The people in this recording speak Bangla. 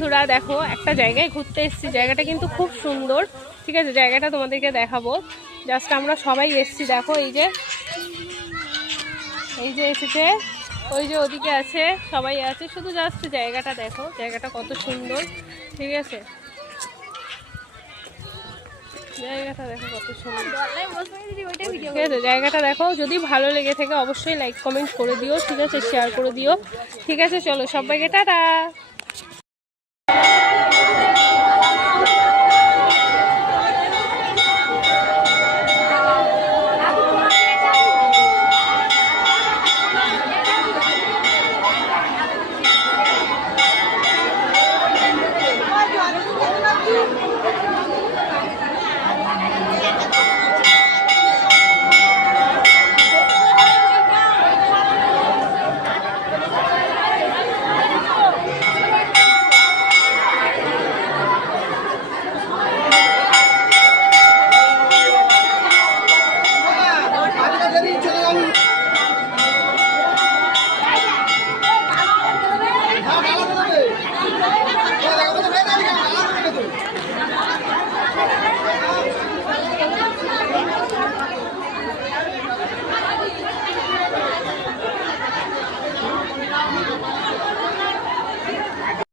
বন্ধুরা দেখো একটা জায়গায় ঘুরতে এসেছি, জায়গাটা কিন্তু খুব সুন্দর। ঠিক আছে, জায়গাটা তোমাদেরকে দেখাবো। জাস্ট আমরা সবাই এসেছি, দেখো এই যে এসেছে, ওই যে ওদিকে আছে, সবাই আছে, শুধু জাস্ট জায়গাটা দেখো, জায়গাটা কত সুন্দর। ঠিক আছে, জায়গাটা দেখো কত সুন্দর। ঠিক আছে, জায়গাটা দেখো, যদি ভালো লেগে থাকে অবশ্যই লাইক কমেন্ট করে দিও। ঠিক আছে, শেয়ার করে দিও। ঠিক আছে, চলো সবাইকে টাটা।